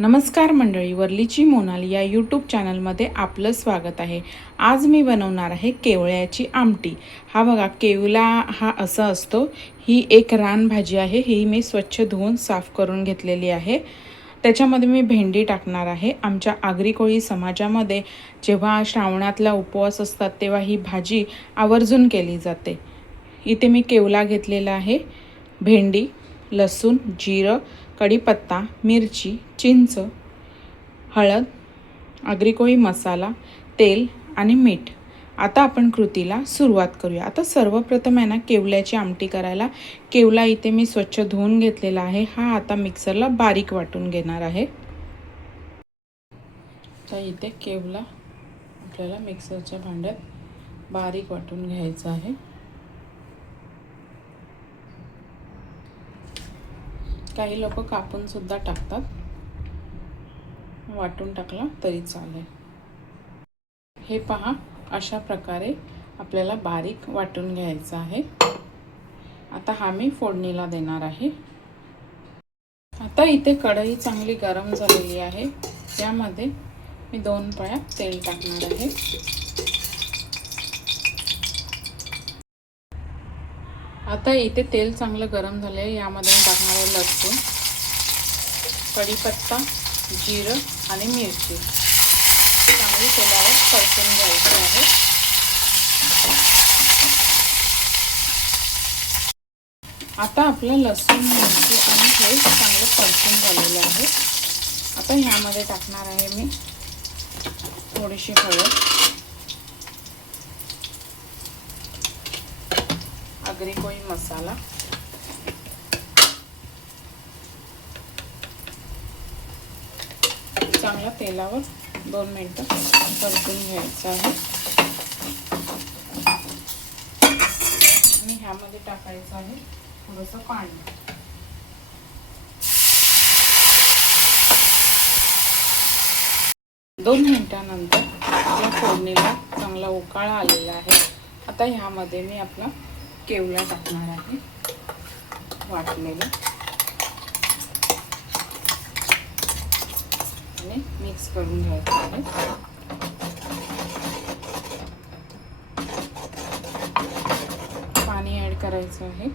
नमस्कार मंडळी, वरलीची मोनाली या यूट्यूब चॅनलमध्ये आपलं स्वागत आहे। आज मी बनवणार आहे केवळ्याची आमटी। हा बघा, केवला हा असा असतो। ही एक रानभाजी आहे। ही मी स्वच्छ धुवून साफ करून घेतलेली आहे। त्याच्यामध्ये मी भेंडी टाकणार आहे। आमच्या आगरी कोळी समाजामध्ये जेव्हा श्रावणातला उपवास असतात तेव्हा ही भाजी आवर्जून केली जाते। इथे मी केवला घेतलेला आहे, भेंडी, लसूण, जिरं, कढीपत्ता, मिरची, चिंच, हळद, आगरी कोळी मसाला, तेल आणि मीठ। आता आपण कृतीला सुरुवात करूया। आता सर्वप्रथम आहे ना, केवल्याची आमटी करायला केवला इथे मी स्वच्छ धुवून घेतलेला आहे। हा आता मिक्सरला बारीक वाटून घेणार आहे। तर इथे केवला आपल्याला मिक्सरच्या भांड्यात बारीक वाटून घ्यायचा आहे। काही लोक कापून सुद्धा टाकतात, वाटून टाकला तरी चालेल। हे पहा, अशा प्रकारे आपल्याला बारीक वाटून घ्यायचं आहे। आता हा मी फोडणीला देणार आहे। आता इथे कढई चांगली गरम झालेली आहे। यामध्ये मी 2 पळ्या तेल टाकणार आहे। आता इथे तेल चांगलं गरम झाले आहे। यामध्ये मी टाकणार आहे लसूण, कढीपत्ता, जिरं आणि मिरची। चांगली तेलावर परतून घ्यायची आहे। आता आपलं लसूण, मिरची आणि हे चांगलं परतून झालेलं आहे। आता ह्यामध्ये टाकणार आहे मी थोडीशी हळद, आगरी कोळी मसाला, चांगला तेलावर 2 मिनिटं परतून घ्यायचं आहे। आणि ह्यामध्ये टाकायचं आहे थोडंसं पाणी। दोन मिनिटांनंतर आपल्या फोडणीला चांगला उकाळा आलेला आहे। आता ह्यामध्ये मी आपला केवला टाकणार आहे, वाटलेला, आणि मिक्स करून घ्यायचं आहे। पाणी ॲड करायचं आहे।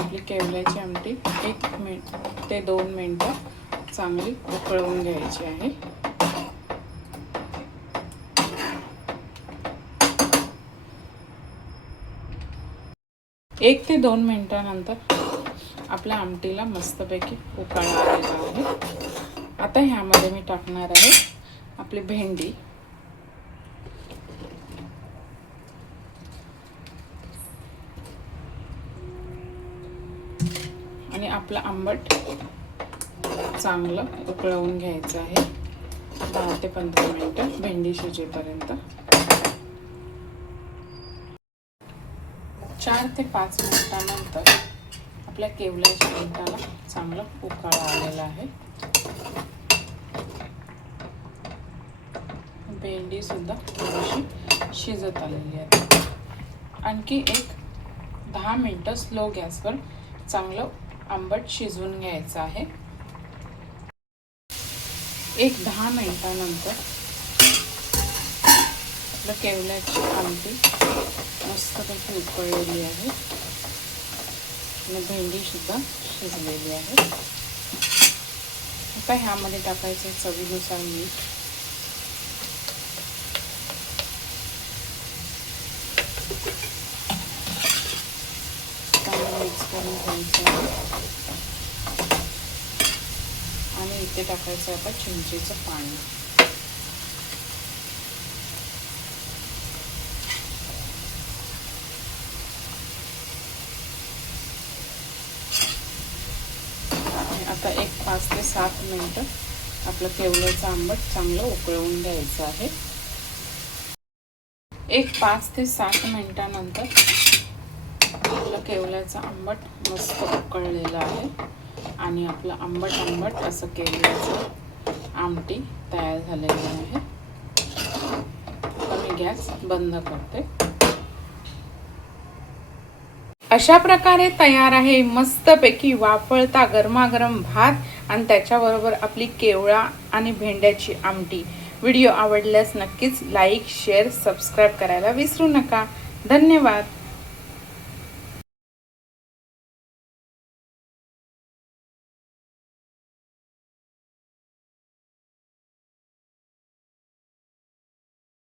आपली केवल्याची आमटी 1 ते 2 मिनिटं चांगली उकळवून घ्यायची आहे। 1 ते 2 मिनिटांनंतर आपल्या आमटीला मस्तपैकी उकळा आलेला आहे। आता ह्यामध्ये मी टाकणार आहे आपली भेंडी, आणि आपलं आंबट चांगलं उकळवून घ्यायचं आहे 10 ते 15 मिनिटं भेंडी शिजेपर्यंत। 4 ते 5 मिनिटांनंतर आपल्या केवल्याच्या आमटीला चांगलं उकळा आलेला आहे। भेंडी सुद्धा थोडीशी शिजत आलेली आहे। आणखी एक 10 मिनिटं स्लो गॅसवर चांगलं आंबट शिजवून घ्यायचं आहे। 10 मिनिटांनंतर आपलं केवल्याची आमटी मस्तपैकी उकळलेली आहे आणि भेंडी सुद्धा शिजलेली आहे। आता ह्यामध्ये टाकायचं चवीनुसार मीठ, मिक्स करून घ्यायचं आहे। आणि इथे टाकायचं आता चिंचेचं पाणी। आता 5 ते 7 मिनिटं आपलं केवल्याचं आंबट चांगलं उकळवून घ्यायचं आहे। 5 ते 7 मिनिटांनंतर आपलं केवल्याचं आंबट मस्त उकळलेलं आहे आणि आपलं आंबट असं केवल्याचं आमटी तयार झालेली आहे। गॅस बंद करते। अशा प्रकारे तयार आहे मस्तपैकी वाफळता गरमागरम भात आणि त्याच्याबरोबर आपली केवळा आणि भेंड्याची आमटी। व्हिडिओ आवडल्यास नक्कीच लाईक, शेअर, सबस्क्राईब करायला विसरू नका। धन्यवाद।